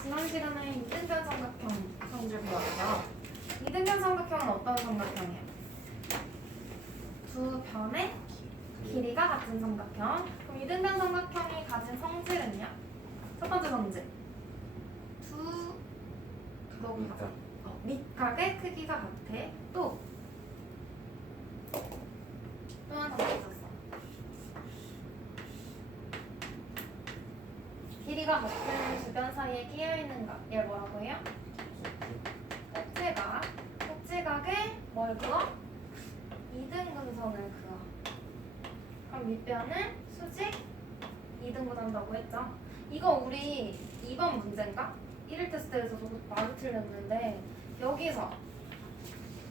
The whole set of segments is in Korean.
지난 시간에 이등변 삼각형 성질 배웠죠. 이등변 삼각형은 어떤 삼각형이에요? 두 변의 길이가 같은 삼각형. 그럼 이등변 삼각형이 가진 성질은요? 첫 번째 성질. 밑각의 크기가 같아. 또 하나 더 있었어. 길이가 같은 주변 사이에 끼어 있는 각. 얘 뭐라고 해요? 꼭지각. 꼭지각에 뭘 그어? 이등분선을 그어. 그럼 밑변은 수직 이등분한다고 했죠. 이거 우리 2번 문제인가? 1일 테스트에서 저도 많이 틀렸는데 여기서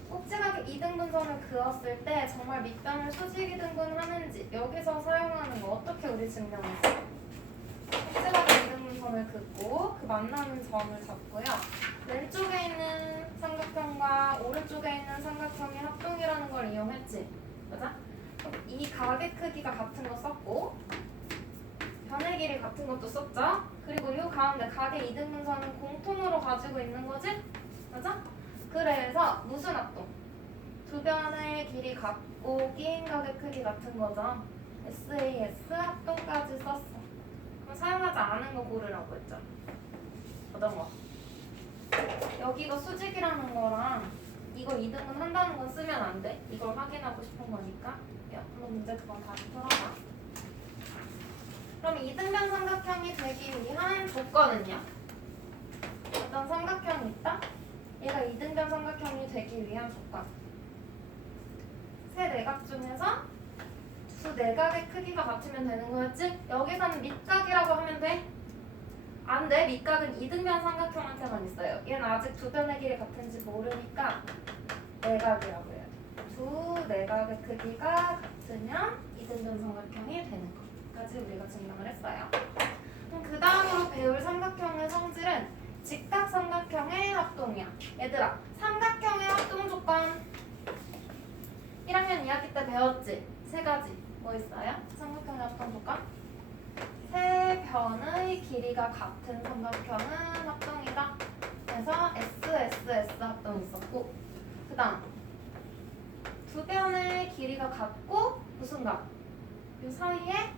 꼭지각에 이등분선을 그었을 때 정말 밑변을 수직 이등분하는지 여기서 사용하는 거 어떻게 우리 증명했어? 꼭지각에 이등분선을 긋고 그 만나는 점을 잡고요. 왼쪽에 있는 삼각형과 오른쪽에 있는 삼각형의 합동이라는 걸 이용했지. 맞아? 이 각의 크기가 같은 거 썼고 변의 길이 같은 것도 썼죠? 그리고 이 가운데 각의 이등분선은 공통으로 가지고 있는 거지? 맞아? 그래서 무슨 합동? 두 변의 길이 같고 끼인 각의 크기 같은 거죠. SAS 합동까지 썼어. 그럼 사용하지 않은 거 고르라고 했죠. 어떤 거? 여기가 수직이라는 거랑 이거 이등분 한다는 건 쓰면 안 돼. 이걸 확인하고 싶은 거니까. 야, 그럼 문제 그건 다시 풀어봐. 그럼 이등변 삼각형이 되기 위한 조건은요? 어떤 삼각형이 있다? 얘가 이등변 삼각형이 되기 위한 조건. 세 내각 중에서 두 내각의 크기가 같으면 되는 거였지? 여기서는 밑각이라고 하면 돼? 안 돼. 밑각은 이등변 삼각형한테만 있어요. 얘는 아직 두 변의 길이 같은지 모르니까 내각이라고 해요. 두 내각의 크기가 같으면 이등변 삼각형이 되는 것까지 우리가 증명을 했어요. 그럼 그 다음으로 배울 삼각형의 성질은 직각 삼각형의 합동이야. 얘들아, 삼각형의 합동 조건 1학년 2학기 때 배웠지? 세 가지. 뭐 있어요? 삼각형의 합동 조건? 세 변의 길이가 같은 삼각형은 합동이다. 그래서 SSS 합동이 있었고, 그 다음 두 변의 길이가 같고 무슨 각? 이 사이에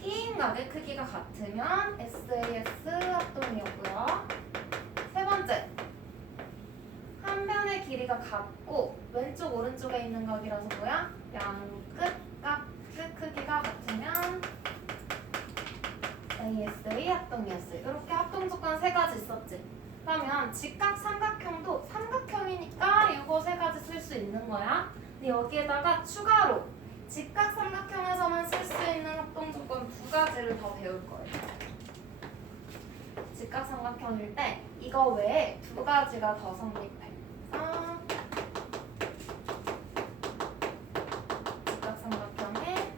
끼인 각의 크기가 같으면 SAS 합동이었고요. 세 번째, 한 변의 길이가 같고 왼쪽 오른쪽에 있는 각이라서 뭐야? 양끝 각의 크기가 같으면 ASA 합동이었어요. 이렇게 합동 조건 세 가지 있었지. 그러면 직각 삼각형도 삼각형이니까 이거 세 가지 쓸 수 있는 거야. 근데 여기에다가 추가로 직각 삼각형에서만 쓸 수 있는 합동 조건 두 가지를 더 배울 거예요. 직각 삼각형일 때 이거 외에 두 가지가 더 성립해. 직각 삼각형의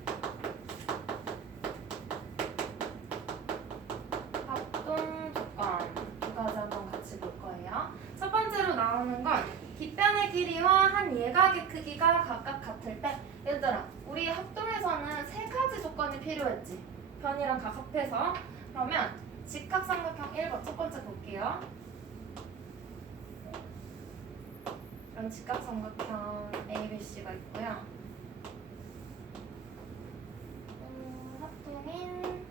합동 조건 두 가지 한번 같이 볼 거예요. 첫 번째로 나오는 건 빗변의 길이와 한 예각의 크기가 각각 같을 때, 얘들아 우리 합동에서는 세 가지 조건이 필요했지. 변이랑 각 합해서. 그러면 직각 삼각형 1번 첫 번째 볼게요. 이런 직각 삼각형 ABC가 있고요. 합동인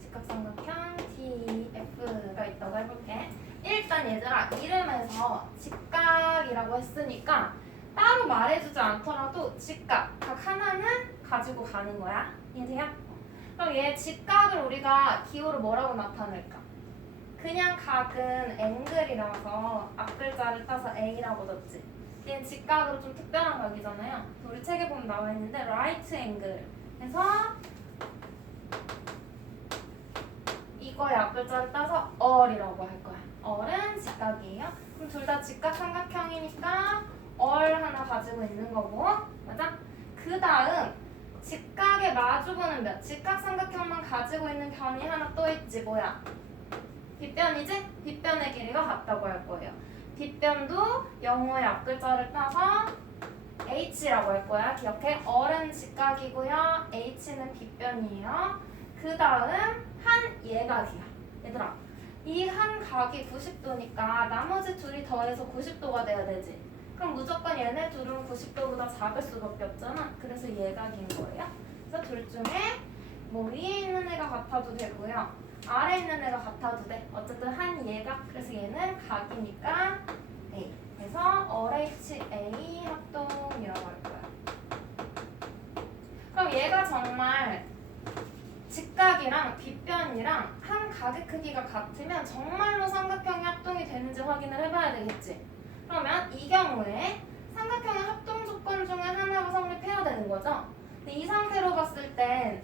직각 삼각형 DF가 있다고 해볼게. 일단 얘들아 이름에서 직각이라고 했으니까 따로 말해주지 않더라도 직각 각 하나는 가지고 가는 거야. 이해돼요? 그럼 얘 직각을 우리가 기호로 뭐라고 나타낼까? 그냥 각은 앵글이라서 앞글자를 따서 A라고 줬지. 얘는 직각으로 좀 특별한 각이잖아요. 우리 책에 보면 나와 있는데 right angle 그래서 이거의 앞글자를 따서 얼이라고 할 거야. 얼은 직각이에요. 그럼 둘 다 직각 삼각형이니까 얼 하나 가지고 있는 거고, 맞아? 그 다음 직각에 마주보는 면, 직각 삼각형만 가지고 있는 변이 하나 또 있지. 뭐야? 빗변이지? 빗변의 길이가 같다고 할 거예요. 빗변도 영어의 앞글자를 따서 H라고 할 거야. 기억해? 얼은 직각이고요. H는 빗변이에요. 그 다음 한 예각이야. 얘들아, 이 한 각이 90도니까 나머지 둘이 더해서 90도가 돼야 되지. 그럼 무조건 얘네 둘은 90도보다 작을 수밖에 없잖아. 그래서 얘각인 거예요. 그래서 둘 중에 뭐 위에 있는 애가 같아도 되고요, 아래에 있는 애가 같아도 돼. 어쨌든 한 얘각. 그래서 얘는 각이니까 A. 그래서 RHA 합동이라고 할 거야. 그럼 얘가 정말 직각이랑 빗변이랑 한 각의 크기가 같으면 정말로 삼각형이 합동이 되는지 확인을 해봐야 되겠지. 그러면 이 경우에 삼각형의 합동 조건 중에 하나가 성립해야 되는 거죠. 근데 이 상태로 봤을 땐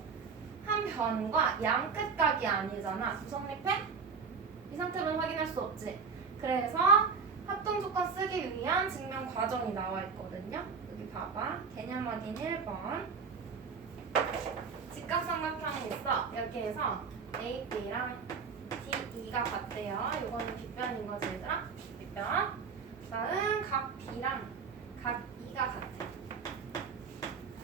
한 변과 양 끝각이 아니잖아. 성립해? 이 상태로는 확인할 수 없지. 그래서 합동 조건 쓰기 위한 증명 과정이 나와 있거든요. 여기 봐봐. 개념 확인 1번. 직각삼각형이 있어. 여기에서 A, B랑 D, E가 같대요. 이거는 빗변인 거지 얘들아. 빗변. 다음 각 B랑 각 E가 같아.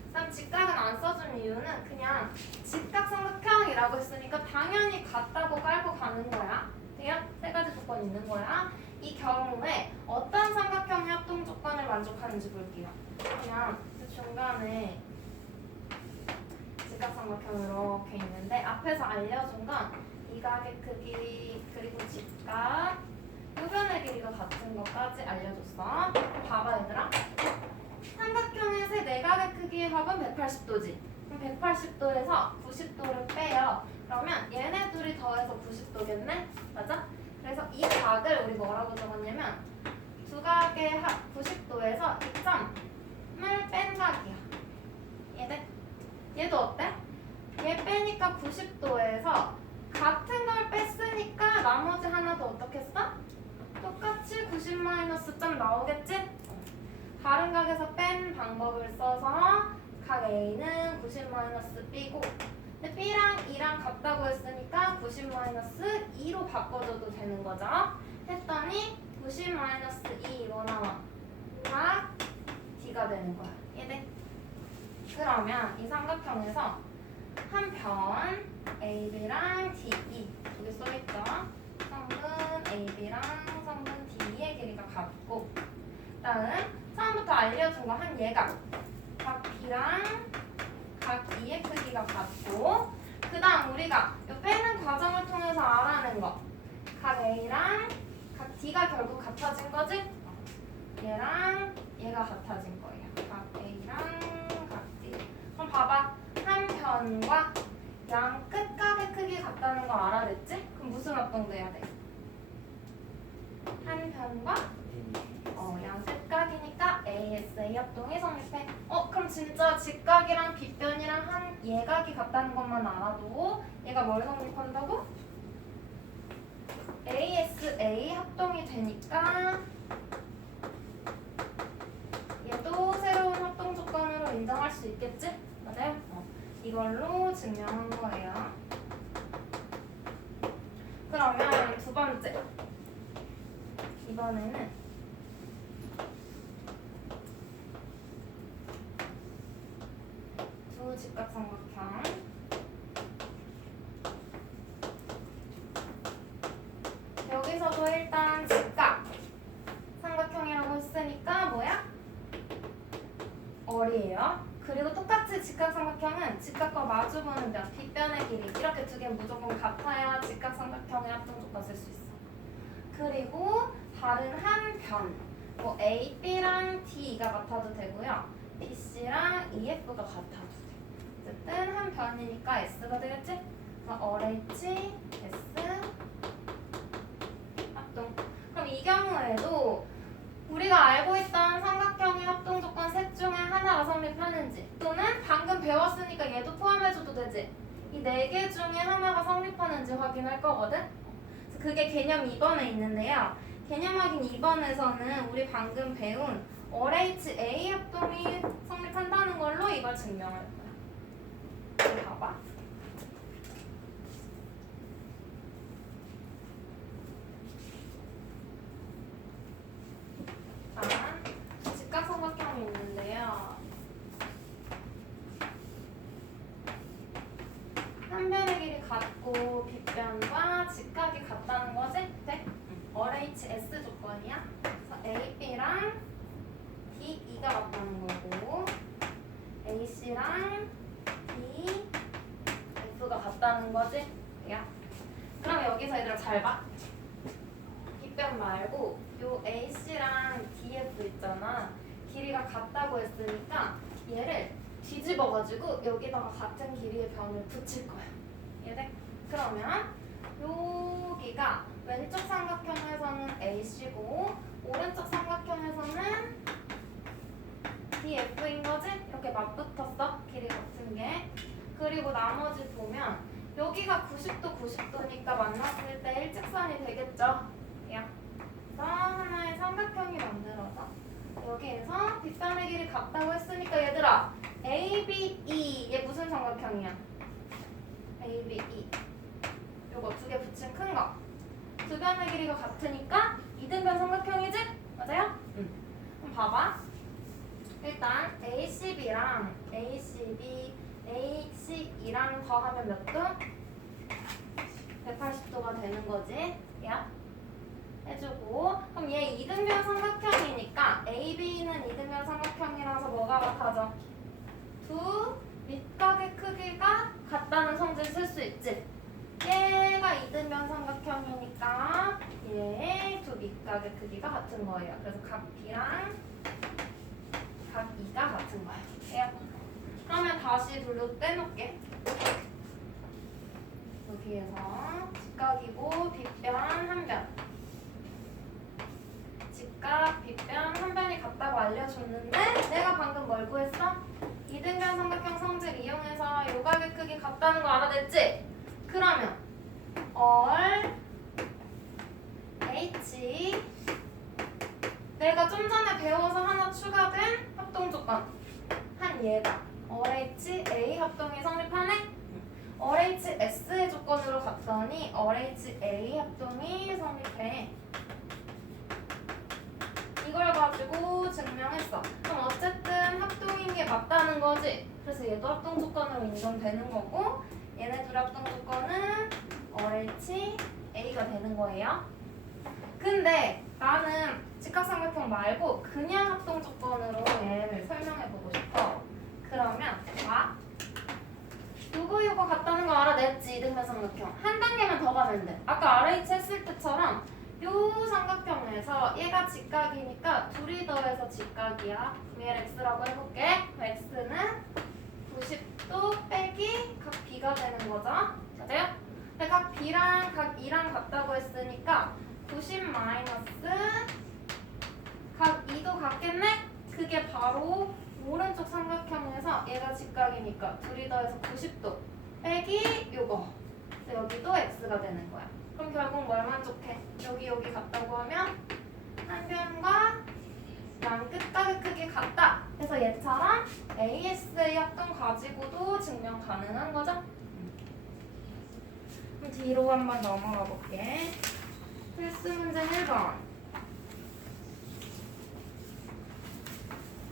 그다음 직각은 안 써준 이유는 그냥 직각삼각형이라고 했으니까 당연히 같다고 깔고 가는 거야. 돼요? 세 가지 조건이 있는 거야. 이 경우에 어떤 삼각형의 합동 조건을 만족하는지 볼게요. 그냥 중간에 직각삼각형 이렇게 있는데 앞에서 알려준 건 이 각의 크기 그리고 직각 요변의 길이가 같은 것까지 알려줬어. 봐봐 얘들아. 삼각형의 세 내각의 크기의 합은 180도지. 그럼 180도에서 90도를 빼요. 그러면 얘네 둘이 더해서 90도겠네? 맞아? 그래서 이 각을 우리 뭐라고 적었냐면 두 각의 합 90도에서 이 점을 뺀 각이야. 얘도 어때? 얘 빼니까 90도에서 같은 걸 뺐으니까 나머지 하나도 어떻게 써? 똑같이 90-점 나오겠지? 다른 각에서 뺀 방법을 써서 각 A는 90-B고 근데 B랑 E랑 같다고 했으니까 90-2로 바꿔줘도 되는 거죠. 했더니 90-2 이거 나와. 각 D가 되는 거야. 얘네. 그러면 이 삼각형에서 한 편 AB랑 DE 두 개 써있죠. 성분 AB랑 성분 DE의 길이가 같고 다음 처음부터 알려준 거 한 얘가 각 B랑 각 E의 크기가 같고 그 다음 우리가 이 빼는 과정을 통해서 알아낸 거 각 A랑 각 D가 결국 같아진 거지? 얘랑 얘가 같아진 거예요. 각 A랑 각 D. 그럼 봐봐. 한 변과 양 끝각의 크기 같다는 거 알아냈지? 그럼 무슨 합동돼야 돼? 한 변과 양 끝각이니까 ASA 합동이 성립해. 그럼 진짜 직각이랑 빗변이랑 한 예각이 같다는 것만 알아도 얘가 뭘 성립한다고? ASA 합동이 되니까 얘도 새로운 합동 조건으로 인정할 수 있겠지? 맞아요? 이걸로 증명한 거예요. 그러면 두 번째. 이번에는 두 직각삼각형. 여기서도 일단 직각 삼각형이라고 했으니까 뭐야? 어리예요. 그리고 똑같이 직각삼각형은 직각과 마주보는 면, 빗변의 길이 이렇게 두 개 무조건 같아야 직각삼각형의 합동 조건 쓸 수 있어. 그리고 다른 한 변, 뭐 A, B랑 D, E가 같아도 되고요. B, C랑 E, F가 같아도 돼. 어쨌든 한 변이니까 S가 되겠지? 그래서 RH, S 합동. 그럼 이 경우에도 우리가 알고 있던 삼각형의 합동 조건 셋 중에 하나가 성립하는지 또는 방금 배웠으니까 얘도 포함해줘도 되지. 이 네 개 중에 하나가 성립하는지 확인할 거거든. 그래서 그게 개념 2번에 있는데요. 개념 확인 2번에서는 우리 방금 배운 RHA 합동이 성립한다는 걸로 이걸 증명할 거야. 여기 봐봐. 직각삼각형이 있는데요. 한 변의 길이 같고 빗변과 직각의 RHS 조건이야. 그래서 AB랑 DE가 같다는 거고 AC랑 DF가 같다는 거지? 야. 그럼 여기서 얘들아 잘 봐. 빗변 말고 요 AC랑 DF 있잖아. 길이가 같다고 했으니까 얘를 뒤집어가지고 여기다가 같은 길이의 변을 붙일 거야. 이해돼? 그러면 여기가 왼쪽 삼각형에서는 AC고 오른쪽 삼각형에서는 DF인 거지? 이렇게 맞붙었어. 길이 같은 게. 그리고 나머지 보면 여기가 90도 90도니까 만났을 때 일직선이 되겠죠? 야. 그래서 하나의 삼각형이 만들어서 여기에서 빗변의 길이 같다고 했으니까 얘들아 ABE 얘 무슨 삼각형이야? ABE 요거 두 개 붙인 큰 거. 두 변의 길이가 같으니까 이등변 삼각형이지? 맞아요? 응. 그럼 봐봐. 일단 ACB랑 ACB, ACE랑 더하면 몇 도? 180도가 되는 거지. 야. 해주고 그럼 얘 이등변 삼각형이니까 AB는 이등변 삼각형이라서 뭐가 같아져? 두 밑각의 크기가 같다는 성질 쓸 수 있지. 얘가 이등변 삼각형이니까 얘 두 밑각의 크기가 같은 거예요. 그래서 각 B랑 각 E가 같은 거예요. 그러면 다시 둘로 떼놓게. 여기에서 직각이고 빗변 한 변. 직각, 빗변, 한 변이 같다고 알려줬는데 내가 방금 뭘 구했어? 이등변 삼각형 성질 이용해서 요각의 크기 같다는 거 알아냈지? 그러면 얼 H 내가 좀 전에 배워서 하나 추가된 합동조건 한 얘가 RH A 합동이 성립하네? RH S의 조건으로 갔더니 RH A 합동이 성립해. 이걸 가지고 증명했어. 그럼 어쨌든 합동인 게 맞다는 거지. 그래서 얘도 합동 조건으로 인정되는 거고 얘네 둘 합동 조건은 RH A가 되는 거예요. 근데 나는 직각삼각형 말고 그냥 합동 조건으로 얘를 설명해보고 싶어. 그러면 봐. 요거 같다는 거 알아냈지. 이등변 삼각형. 한 단계만 더 가면 돼. 아까 RH 했을 때처럼 요 삼각형에서 얘가 직각이니까 둘이 더해서 직각이야. 그럼 얘를 x라고 해볼게. 그럼 x는 90도 빼기 각 b가 되는 거죠. 맞아요? 근데 각 b랑 각 e랑 같다고 했으니까 90 마이너스 각 2도 같겠네? 그게 바로 오른쪽 삼각형에서 얘가 직각이니까 둘이 더해서 90도 빼기 요거. 그래서 여기도 x가 되는 거야. 그럼 결국 뭘 만족해? 여기 같다고 하면 한 변과 양 끝각의 크기 같다. 그래서 얘처럼 AS의 합동 가지고도 증명 가능한 거죠? 그럼 뒤로 한번 넘어가 볼게. 필수 문제 1번.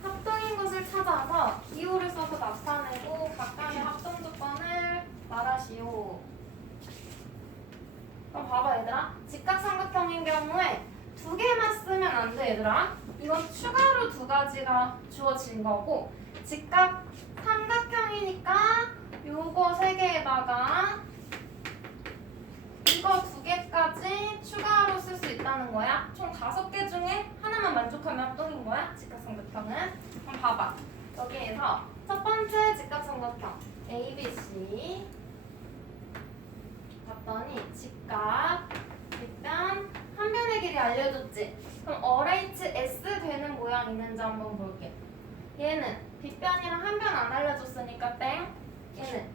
합동인 것을 찾아서 기호를 써서 나타내고 각각의 합동 조건을 말하시오. 그럼 봐봐 얘들아. 직각삼각형인 경우에 두 개만 쓰면 안 돼 얘들아. 이건 추가로 두 가지가 주어진 거고 직각 삼각형이니까 요거 세 개에다가 이거 두 개까지 추가로 쓸 수 있다는 거야. 총 5개 중에 하나만 만족하면 합동인 거야. 직각삼각형은. 그럼 봐봐. 여기에서 첫 번째 직각삼각형 ABC 봤더니 직각, 빗변, 한 변의 길이 알려줬지. 그럼 RHS 되는 모양 있는지 한번 볼게. 얘는 빗변이랑 한 변 안 알려줬으니까 땡. 얘는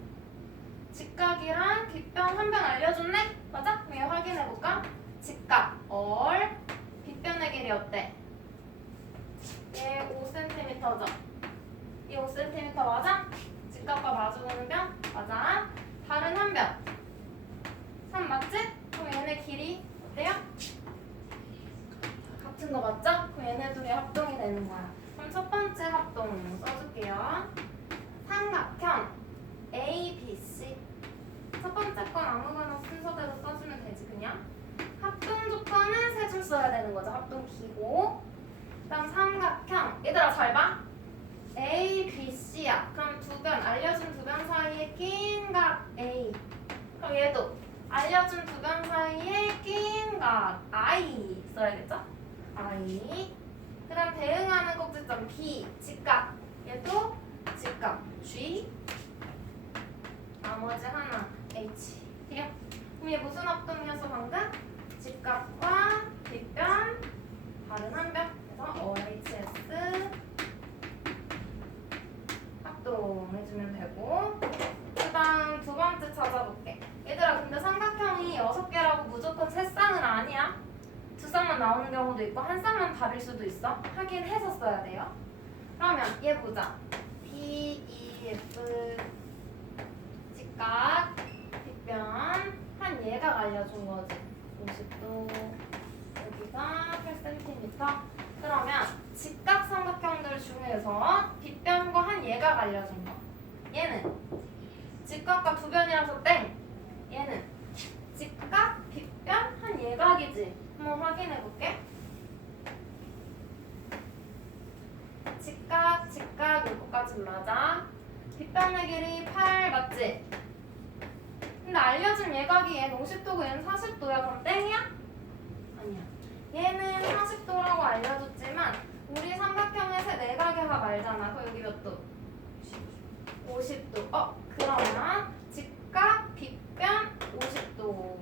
직각이랑 빗변 한 변 알려줬네? 맞아? 그럼 얘 확인해볼까? 직각, 빗변의 길이 어때? 얘 5cm죠? 얘 5cm 맞아? 직각과 마주보는 변? 맞아. 다른 한 변. 3 맞지? 그럼 얘네 길이 어때요? 같은 거 맞죠? 그럼 얘네 둘이 합동이 되는 거야. 그럼 첫 번째 합동 써줄게요. 삼각형 ABC. 첫 번째 건 아무거나 순서대로 써주면 되지 그냥. 합동 조건은 세 있어야 되는 거죠. 합동 기고. 그다음 삼각형. 얘들아 잘 봐. A, B, C야. 그럼 두 변, 알려준 두 변 사이에 낀 각 A. 그럼 얘도 알려준 두 변 사이에 낀 각 I 써야겠죠? I. 그다음 대응하는 꼭지점 B, 직각. 얘도 직각 G. 나머지 하나 H. 돼요? 그럼 얘 무슨 합동이었어 방금? 직각과 뒷변, 다른 한 변. 그래서 OHS 합동해주면 되고. 그 다음 두 번째 찾아볼게. 얘들아 근데 삼각형이 6개라고 무조건 세 쌍은 아니야. 두 쌍만 나오는 경우도 있고 한 쌍만 답일 수도 있어. 확인해서 써야 돼요. 그러면 얘 보자. B, E, F 직각 뒷변 한 얘가 알려준 거지. 50도 여기가 8cm. 그러면 직각 삼각형들 중에서 빗변과 한 얘가 알려준 거. 얘는 직각과 두 변이라서 땡. 얘는 직각 빗변 한 예각이지. 한번 확인해 볼게. 직각 요거까지 맞아. 빗변의 길이 8 맞지? 근데 알려준 예각이 얘는 50도고 얘는 40도야. 그럼 땡이야? 아니야. 얘는 40도라고 알려줬지만 우리 삼각형에서 내각의 합 알잖아. 그럼 여기 몇 도? 50도. 그러면 직각 빗변 50도.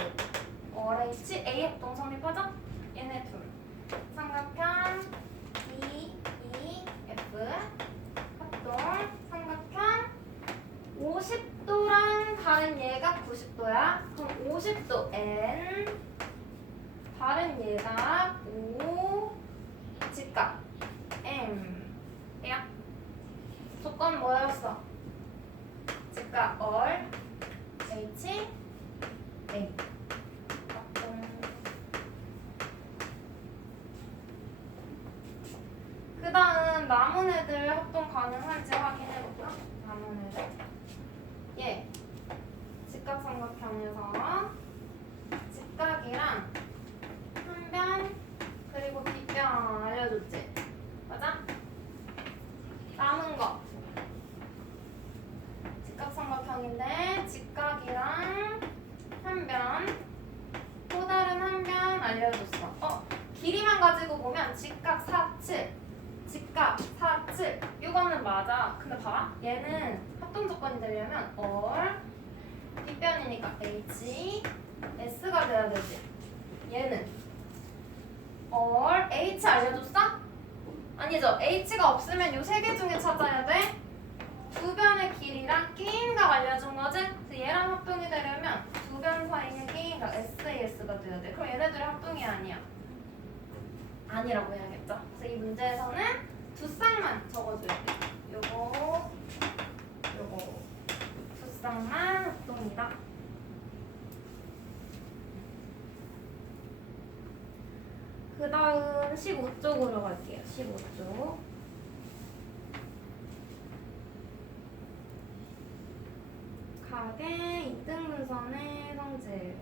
RH A 합동 성립하죠? 얘네 둘. 삼각형 E, E, F 합동 삼각형 50도랑 다른 얘가 90도야. 그럼 50도 N 다른 얘가 O 직각 M. 야 조건 뭐였어? 직각 얼 H A 합동. 그 다음 남은 애들 합동 가능한지 확인해볼까? 남은 애들 예 직각 삼각형에서 직각이랑 한 변 그리고 빗변 알려줬지? 맞아? 남은 거 직각 삼각형인데 직각이랑 한 변 또 다른 한 변 알려줬어. 길이만 가지고 보면 직각 4, 7 직각 4, 7 이거는 맞아. 근데 봐봐 얘는 합동 조건이 되려면 얼 빗변이니까 H S가 돼야 되지. 얘는 얼 H 알려줬어? 아니죠. H가 없으면 요 세 개 중에 찾아야 돼. 두 변의 길이랑 끼인각 알려준 거지? 그래서 얘랑 합동이 되려면 두 변 사이에 끼인각 SAS가 돼야 돼. 그럼 얘네들이 합동이 아니야. 아니라고 해야겠죠. 그래서 이 문제에서는 두 쌍만 적어줄게. 요거 두 쌍만 합동이다. 그 다음 15쪽으로 갈게요. 15쪽. 각의 이등분선의 성질.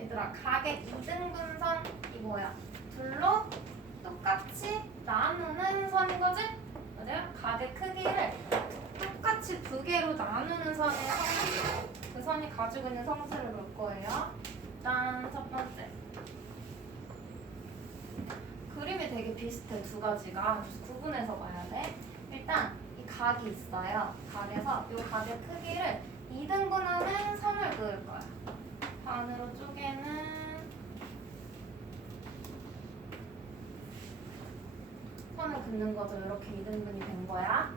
얘들아 각의 이등분선이 뭐야? 둘로 똑같이 나누는 선인 거지? 맞아요? 각의 크기를 똑같이 두 개로 나누는 선의 성질. 그 선이 가지고 있는 성질을 볼 거예요. 일단 첫 번째. 그림이 되게 비슷해 두 가지가. 그래서 구분해서 봐야 돼. 일단 이 각이 있어요. 각에서 이 각의 크기를 2등분하는 선을 그을 거야. 반으로 쪼개는 선을 긋는 거죠. 이렇게 2등분이 된 거야.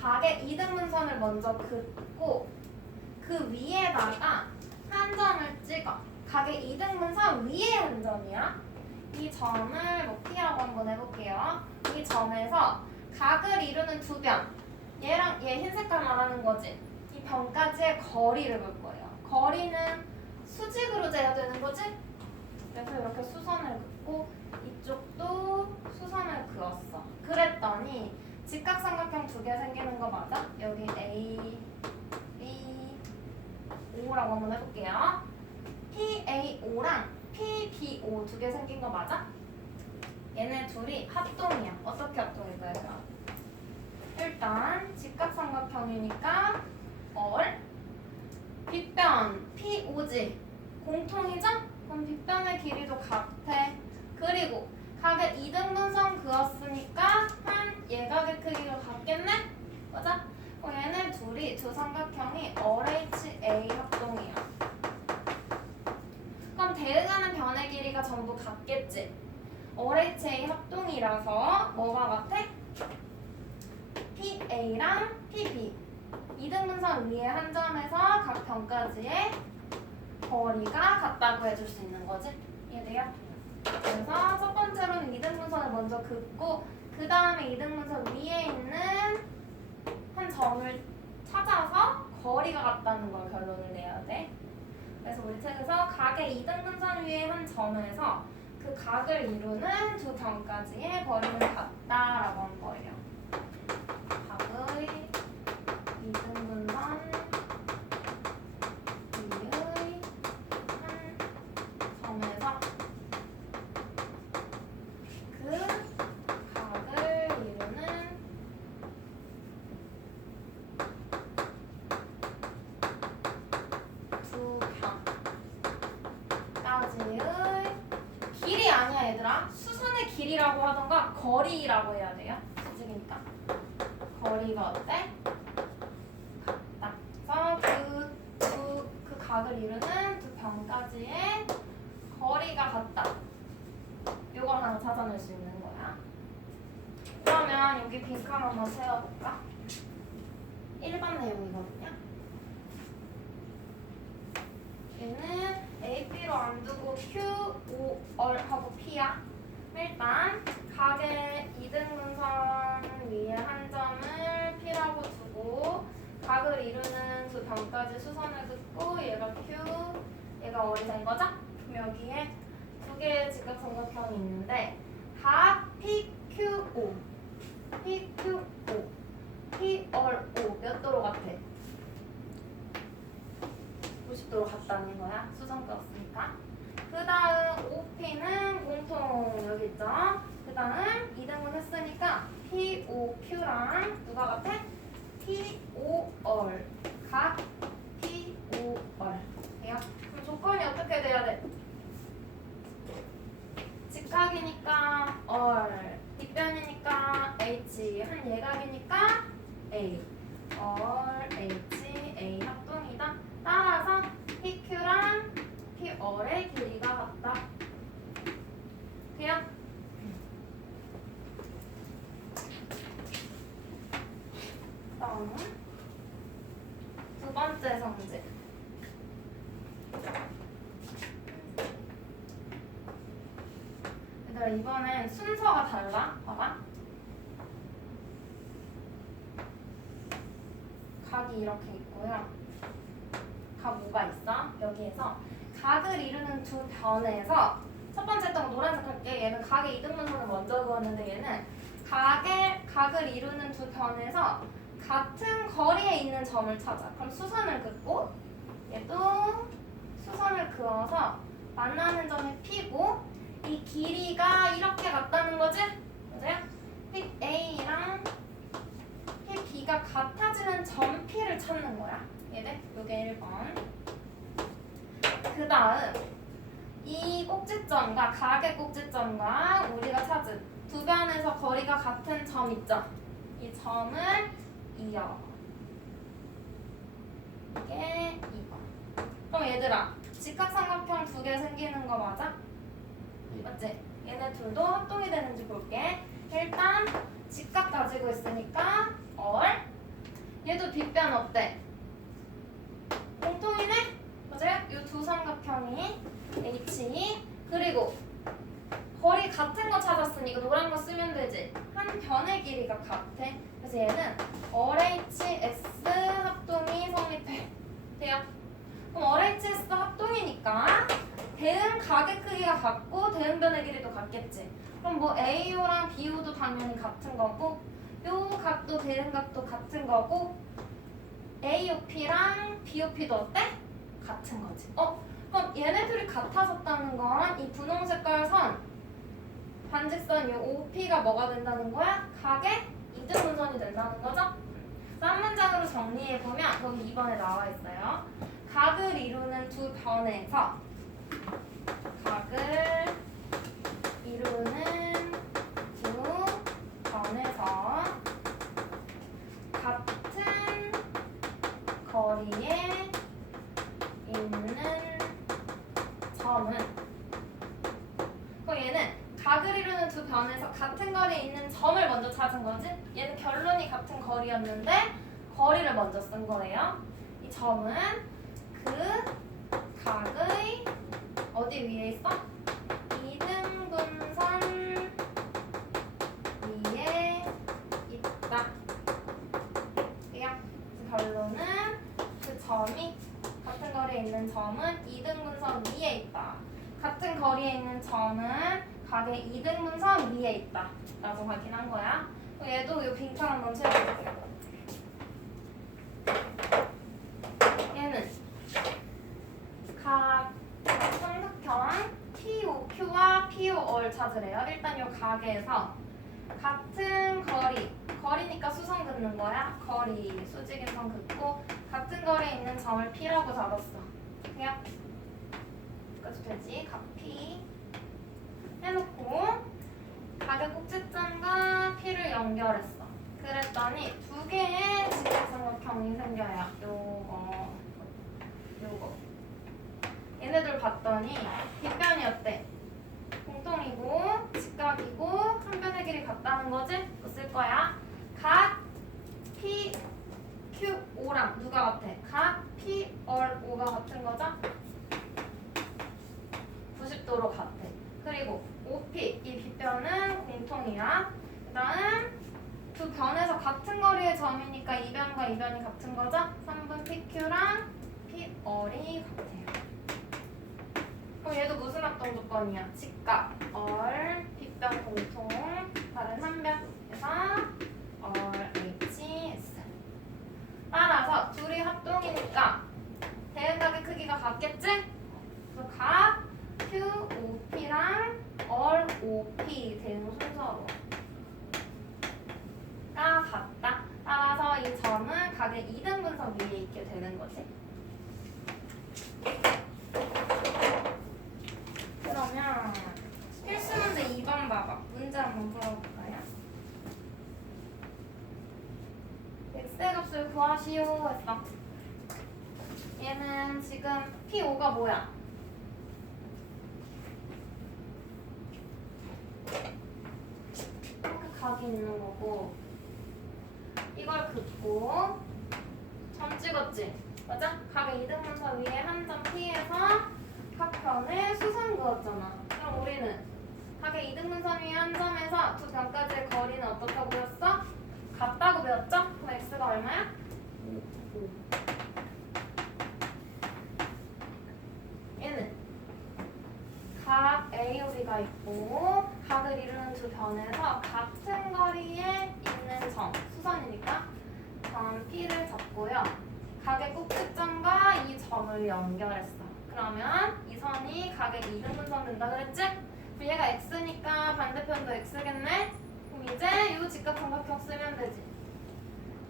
각의 2등분선을 먼저 긋고 그 위에다가 한 점을 찍어. 각의 2등분선 위에 한 점이야. 이 점을 뭐 P라고 한번 해볼게요. 이 점에서 각을 이루는 두 변. 얘랑 얘 흰 색깔 말하는 거지. 이 변까지의 거리를 볼 거예요. 거리는 수직으로 재야 되는 거지? 그래서 이렇게 수선을 긋고 이쪽도 수선을 그었어. 그랬더니 직각삼각형 두 개 생기는 거 맞아? 여기 A, B, O라고 한번 해볼게요. PAO랑 PBO 두 개 생긴 거 맞아? 얘네 둘이 합동이야. 어떻게 합동일까요? 그럼? 일단 직각삼각형이니까 빗변 PO지 공통이죠? 그럼 빗변의 길이도 같아. 그리고 각의 이등분선 그었으니까 한 예각의 크기가 같겠네? 맞아? 얘네 둘이 두 삼각형이 RHA 합동이야. 그럼 대응하는 변의 길이가 전부 같겠지? RHA 합동이라서 뭐가 같아? PA랑 PB 이등분선 위에 한 점에서 각 변까지의 거리가 같다고 해줄 수 있는 거지? 이해돼요? 그래서 첫 번째로는 이등분선을 먼저 긋고 그 다음에 이등분선 위에 있는 한 점을 찾아서 거리가 같다는 걸 결론을 내야 돼. 그래서 우리 책에서 각의 이등분선 위에 한 점에서 그 각을 이루는 두 점까지의 거리는 같다라고 한 거예요. 각의 이등분선 위의 한 점에서 그 각을 이루는 두 변까지의 길이 아니야 얘들아. 수선의 길이라고 하던가 거리라고 해야 돼요. 수직이니까. 거리가 어때? 같다. 그래서 그 각을 이루는 두 변까지의 거리가 같다. 이걸 하나 찾아낼 수 있는 거야. 그러면 여기 빈칸 한번 세워볼까? 1번 내용이거든요. 얘는 A, B로 안 두고 Q, O, R 하고 P야. 일단 각의 이등분선 위에 한 점을 P라고 두고 각을 이루는 두 변까지 수선을 긋고 얘가 Q, 얘가 R이 된 거죠? 그럼 여기에 두 개의 직각삼각형이 있는데 각 PQO, PQO, PRO 몇 도로 같아? 90도로 같다는 거야. 수선 그었으니까. 그 다음 OP는 공통 여기 있죠. 그 다음 이등분 했으니까 POQ랑 누가 같아? POR 각 POR 돼요? 그럼 조건이 어떻게 돼야 돼? 직각이니까 R 빗변이니까 H 한 예각이니까 A R H A 합동이다. 따라서 PQ랑 PR의 길이가 같다. 돼요? 다음 두 번째 성질. 얘들아 이번엔 순서가 달라. 봐봐. 각이 이렇게 있고요. 각 뭐가 있어? 여기에서 각을 이루는 두 변에서 첫 번째 했던 거 노란색 할게. 얘는 각의 이등분선을 먼저 그었는데 얘는 각을 이루는 두 변에서 같은 거리에 있는 점을 찾아. 그럼 수선을 긋고 얘도 수선을 그어서 만나는 점이 P고 이 길이가 이렇게 같다는 거지? 맞아요? PA랑 PB가 같아지는 점 P를 찾는 거야. 얘네? 요게 1번. 그 다음 이 꼭지점과 각의 꼭지점과 우리가 찾은 두 변에서 거리가 같은 점 있죠? 이 점을 이어. 이게 2번. 그럼 얘들아 직각삼각형 두 개 생기는 거 맞아? 맞지? 얘네 둘도 합동이 되는지 볼게. 일단 직각 가지고 있으니까 얘도 빗변 어때? 공통이네? 맞아요? 이 두 삼각형이 H 그리고 거리 같은 거 찾았으니까 노란 거 쓰면 되지. 한 변의 길이가 같아. 그래서 얘는 RHS 합동이 성립 대응변의 길이도 같겠지. 그럼 뭐 AO랑 BO도 당연히 같은 거고 요 각도 대응각도 같은 거고 AOP랑 BOP도 어때? 같은 거지. 그럼 얘네들이 같아졌다는 건 이 분홍 색깔 선 반직선 이 OP가 뭐가 된다는 거야? 각의 이등분선이 된다는 거죠? 그래서 한 문장으로 정리해보면 거기 2번에 나와 있어요. 각을 이루는 두 변에서 같은 거리에 있는 점은 그럼 얘는 각을 이루는 두 변에서 같은 거리에 있는 점을 먼저 찾은 거지? 얘는 결론이 같은 거리였는데 거리를 먼저 쓴 거예요. 이 점은 그 각의 어디 위에 있어? 이등분선 위에 있다. 결론은 그 점이 같은 거리에 있는 점은 이등분선 위에 있다. 같은 거리에 있는 점은 각의 이등분선 위에 있다. 라고 확인한 거야. 얘도 이 빈칸 한번 채워볼게요. 얘는 각 삼각형 POQ와 PO를 찾으래요. 일단 이 각에서 같은 거리니까 수선 긋는 거야. 거리, 수직인선 긋고 같은 거리에 있는 점을 P라고 잡았어. 그냥 여기까지 되지. 각 P 해놓고 각의 꼭지점과 P를 연결했어. 그랬더니 두 개의 직각삼각형이 생겨요. 요거 얘네들 봤더니 빗변이 어때? 공통이고 직각이고 한 변의 길이 같다는 거지? 또 쓸 거야. 각 P, Q, O랑 누가 같아? 각 P, R, O가 같은 거죠? 90도로 같아. 그리고 OP, 이 빗변은 공통이야. 그 다음 두 변에서 같은 거리의 점이니까 이 변과 이 변이 같은 거죠? 3분 PQ랑 PR이 같아요. 그럼 얘도 무슨 합동 조건이야? 직각, 빗변 공통, 다른 한 변에서 RHS. 따라서 둘이 합동이니까 대응각의 크기가 같겠지? 그래서 각 QOP랑 ROP 대응 순서로 가 같다. 따라서 이 점은 각의 이등분선 위에 있게 되는 거지. 그러면 필수 문제 2번 봐봐. 문제 한번 풀어볼까요? x의 값을 구하시오 했어. 얘는 지금 P5가 뭐야? 이렇게 각이 있는 거고 이걸 긋고 점 찍었지? 맞아? 각의 이등분선 위에 한 점 P에서 각 변에 수선 그었잖아. 그럼 우리는 각의 이등분선 위에 한 점에서 두 변까지의 거리는 어떻다고 배웠어? 같다고 배웠죠? 그럼 x가 얼마야? 5. 얘는 각 AOB가 있고 각을 이루는 두 변에서 같은 거리에 있는 점, 수선이니까 점 P를 잡고요. 각의 꼭지점과 이 점을 연결했어. 그러면 이 선이 각의 이등분선 된다 그랬지? 그럼 얘가 x니까 반대편도 x겠네? 그럼 이제 이 직각삼각형 쓰면 되지.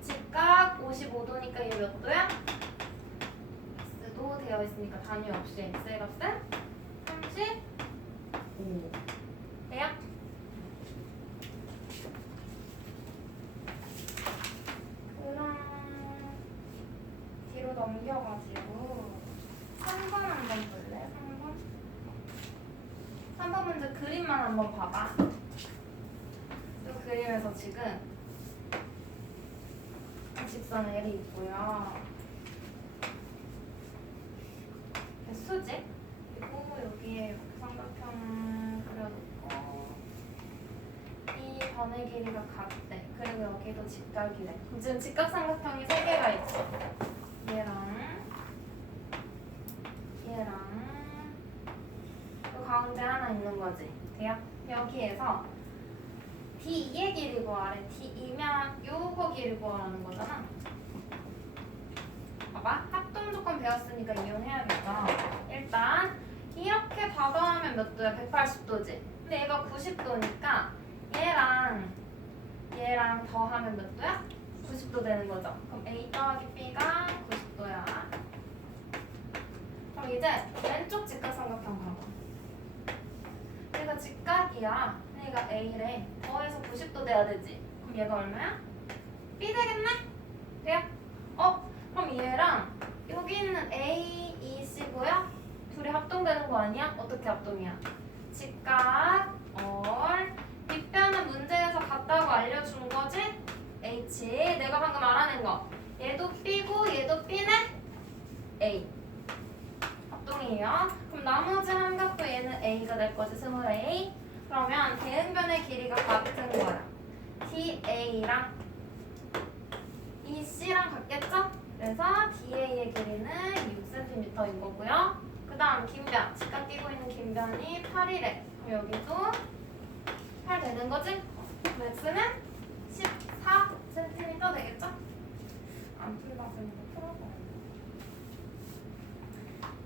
직각 55도니까 얘 몇 도야? x도 되어 있으니까 단위 없이 x의 값은 35. 돼요? 그럼 뒤로 넘겨가지고 3번 한번 볼래? 3번 문제 그림만 한번 봐봐. 이 그림에서 지금 직선 L이 있고요. 수직 그리고 여기에 이렇게 삼각형을 그려놓고 이 변의 길이가 같대. 그리고 여기도 직각이래. 지금 직각삼각형이 3개가 있어. 얘랑 이 가운데 하나 있는 거야. 거지. 돼요? 여기에서 D2의 길이 구하래. D2면 요거 길이 구하라는 거잖아. 봐봐. 합동 조건 배웠으니까 이용해야겠다. 일단 이렇게 다 더하면 몇 도야? 180도지. 근데 얘가 90도니까 얘랑 더하면 몇 도야? 90도 되는 거죠. 그럼 A 더하기 B가 90도야. 그럼 이제 왼쪽 직각삼각형 봐봐. 얘가 직각이야. 얘가 A래. 더해서 90도 돼야 되지. 그럼 얘가 얼마야? B 되겠네? 돼요? 그럼 얘랑 여기 있는 A, E, C고요. 둘이 합동되는 거 아니야? 어떻게 합동이야? 직각, 밑변은 문제에서 같다고 알려준 거지? H, 내가 방금 알아낸 거. 얘도 B고 얘도 B네? A. 합동이에요. 그럼 나머지 삼각도 얘는 A가 될 거지, 스몰 A. 그러면 대응변의 길이가 같은 거야. DA랑 EC랑 같겠죠? 그래서 DA의 길이는 6cm인 거고요. 그 다음 긴변, 직각 끼고 있는 긴변이 8이래. 그럼 여기도 8 되는 거지? x는 14cm 되겠죠? 안 풀려서 이거 풀어봐.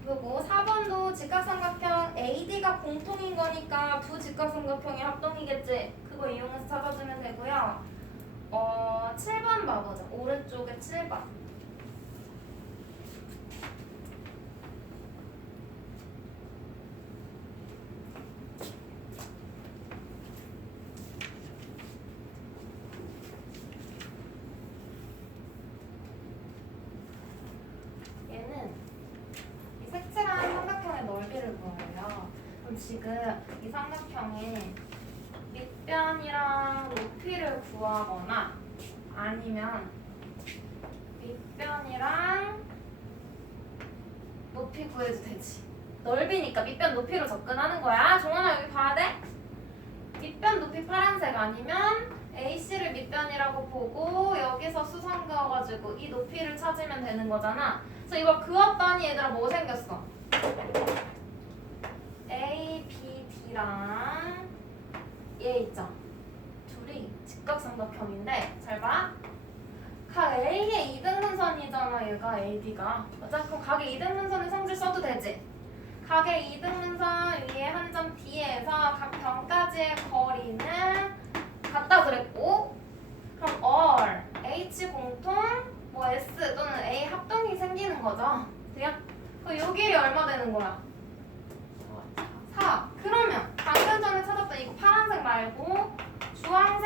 그리고 4번도 직각삼각형 AD가 공통인 거니까 두 직각삼각형이 합동이겠지? 그거 이용해서 찾아주면 되고요. 7번 봐보자. 오른쪽에 7번. 얘는 이 색칠한 삼각형의 넓이를 구해요. 그럼 지금 이 삼각형의 밑변이랑 높이를 구하거나 아니면 밑변이랑 높이 구해도 되지. 넓이니까 밑변 높이로 접근하는 거야. 종원아 여기 봐야 돼. 밑변 높이 파란색 아니면 AC를 밑변이라고 보고 여기서 수선 그어가지고 이 높이를 찾으면 되는 거잖아. 그래서 이거 그었더니 얘들아 뭐 생겼어? A, B, D랑 얘 있죠? 둘이 직각삼각형인데 잘 봐. 각 A의 이등분선이잖아 얘가 AD가. 맞아? 그럼 각의 이등분선의 성질 써도 되지? 각의 이등분선 위에 한 점 D에서 각 변까지의 거리는 같다 그랬고, 그럼 all H 공통 뭐 S 또는 A 합동이 생기는 거죠. 돼요? 그럼 요 길이 얼마 되는 거야? 4. 그러면 방금 전에 찾았던 이거 파란색 말고 주황색